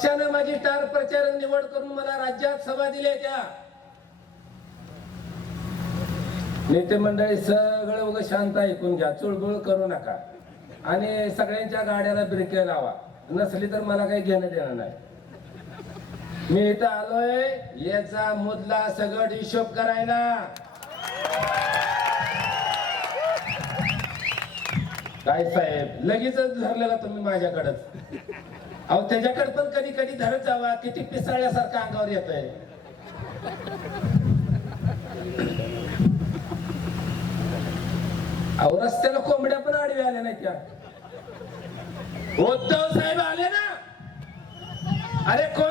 पक्षानं माझी स्टार प्रचारक निवड करून मला राज्यात सभा दिल्या त्या. नेते मंडळी सगळं उगं शांत ऐकून घ्या. चुळबुळ करू नका. आणि सगळ्यांच्या गाड्याला ब्रेक लावा. नसली तर मला काही घेणं देणं नाही. मी इथं आलोय. याचा मुदला सगळं हिशोब करायला. काय साहेब लगेचच धरलेला तुम्ही माझ्याकडच. अहो त्याच्याकडे पण कधी कधी धरत जावा किती पिसाळल्यासारखं अंगावर येत आहे अहो रस्त्याला कोंबड्या पण आडव्या आल्या नाही त्या. उद्धव साहेब आले ना? अरे कोण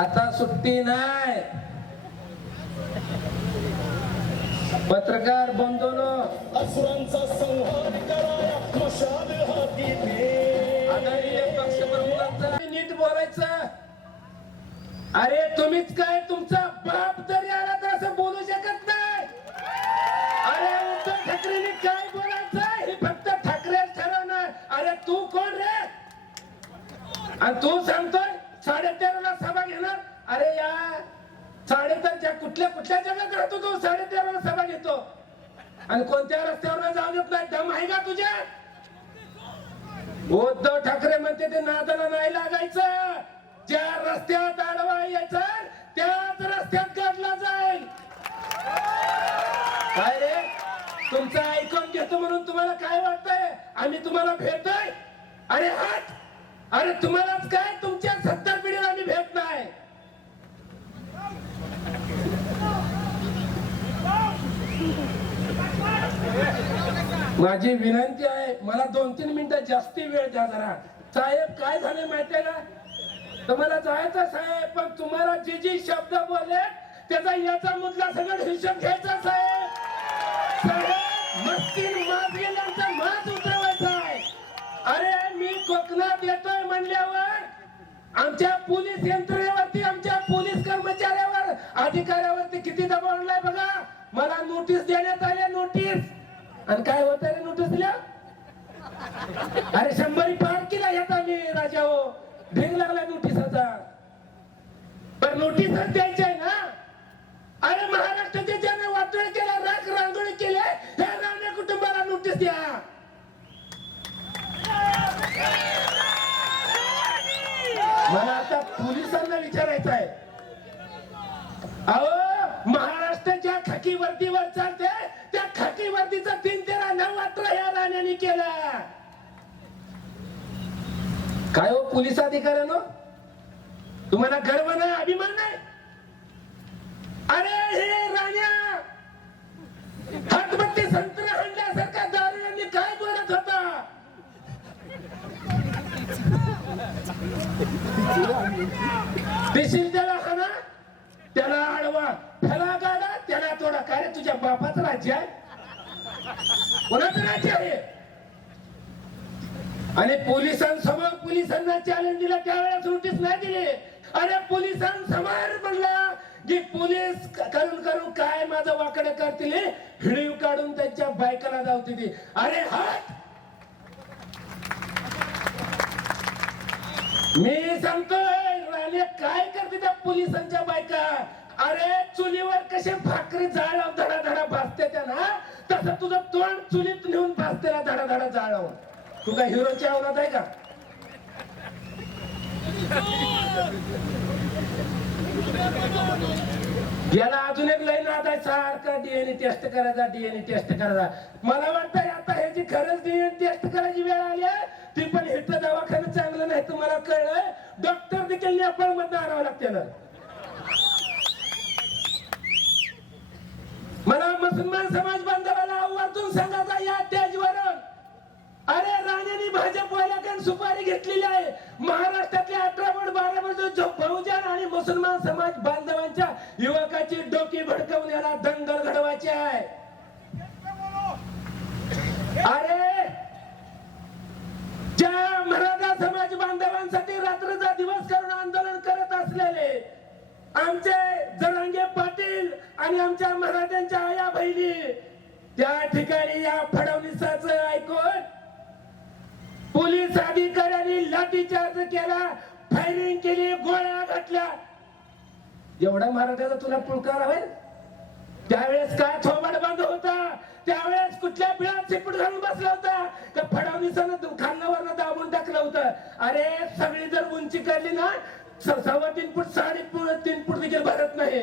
आता सुट्टी नाही. पत्रकार बंधूनो. असुरांचा संहार कराया मशाल हाती दे आदरणीय पक्षप्रमुखांचं नीट बोलायचं. अरे तुम्हीच काय तुमचा बाप जरी आला आणि तू सांगतोय साडेतेराला सभा घेणार? अरे या साडेतेरच्या कुठल्या कुठल्या जगात राहतो तू? साडेतेराला सभा घेतो. आणि कोणत्या रस्त्यावर जाऊ देत नाही? दम आहे का तुझ्या? उद्धव ठाकरे म्हणते ते नादाला नाही लागायचं. ज्या रस्त्यात आडवा यायचं त्याच रस्त्यात काढला जाईल. काय रे? तुमचं ऐकून घेतो म्हणून तुम्हाला काय वाटतंय? आम्ही तुम्हाला भेटतोय? अरे हात अरे तुम्हालाच काय? तुमच्या सत्तर पिढीला आम्ही भेट नाही. माझी विनंती आहे मला दोन तीन मिनिटं जास्ती वेळ द्या जरा. साहेब काय झाले माहितीये का? तुम्हाला जायचं साहेब पण तुम्हाला जे जे शब्द बोलले त्याचा याचा मुद्दा सगळं हिशोब घ्यायचा साहेब. साहेब मस्तीन माज गेल्यांचा माज आहे मी येतोय म्हणल्यावर आमच्या पोलीस यंत्रणेवरती आमच्या पोलीस कर्मचाऱ्यावर अधिकाऱ्यावरती किती दबाव आणलाय बघा. मला नोटीस देण्यात आल्या नोटीस आणि काय होत रे नोटीस दिल्या अरे शंभरी पार केला येता मी राजा हो. ढेंग लागला नोटिसाचा पण नोटीसच द्यायची आहे ना. अरे महाराष्ट्राच्या ज्याने वाटोळ केला राख रांगोळी केले ह्या राणे कुटुंबाला नोटीस द्या. विचारायचं आहे अहो महाराष्ट्राच्या खाकी वर्दीवर चालते. त्या खाकी वर्दीचा तीन तेरा नऊ अठरा या राण्याने केला. काय हो पोलीस अधिकाऱ्यानो? तुम्हाला गर्व नाही अभिमान नाही? देशील त्याला हाना त्याला आडवा फला गाडा त्याला तोडा. काय तुझ्या बापाचं राज्य आहे? कोणाचं राज्य आहे? आणि पोलिसांसमोर पोलिसांना चॅलेंज दिला त्यावेळेस नोटीस नाही दिली. अरे पोलिसांसमोर म्हणला की पोलीस करून करून काय माझं वाकडं करतील हिडीव काढून त्यांच्या बायकाला जाऊ ती. अरे हात मी सांगतोय म्हणजे काय करते त्या पोलिसांच्या बायका? अरे चुलीवर कसे भाकरी जाळव धडा धडा भासते त्या ना? तसं तुझं तोंड चुलीत नेऊन भासते ना धडा धडा जाळव. तू काय हिरोची आवडत आहे का? याला अजून एक लाईन नाद आहे सारखा डीएनए टेस्ट करायचा डीएनए टेस्ट करायचा. मला वाटतं आता ह्याची खरंच डीएनए टेस्ट करायची वेळ आली ती पण हिट दवाखाना चांगलं नाही तुम्हाला कळलं? डॉक्टर देखील नेपाळमध्ये आणावं लागते ना मला मुसलमान समाज बांधवाला आवर्जून सांगायचा या स्टेजवरून अरे राणेनी भाजपवाल्याकडे सुपारी घेतलेली आहे. महाराष्ट्रातल्या अठरा बोट बारा बोट बहुजन आणि मुसलमान समाज बांधवांच्या युवकाची डोकी भडकवण्याला दंगल घडवायची आहे. आमचे जरांगे पाटील आणि आमच्या मराठ्यांच्या आया बहिणी त्या ठिकाणी या फडणवीसाच ऐकून पोलीस अधिकाऱ्यांनी लाठीचार्ज केला फायरिंग केली गोळ्या घातल्या. एवढा मराठ्याचा तुला पुळकार हवे त्यावेळेस काय थोबड बंद होता? त्यावेळेस कुठल्या बिळात चिपट घालून बसला होता? का फडणवीसानं खांदावरनं दाबून टाकलं होतं. अरे सगळी जर उंची करली ना सव्वा तीन फूट साडे तीन फूट देखील भरत नाही.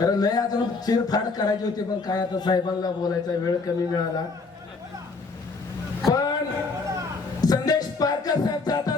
कारण लय अजून चिरफाड करायची होती पण काय आता साहेबांना बोलायचा वेळ कमी मिळाला. पण संदेश पारकर साहेबचा आता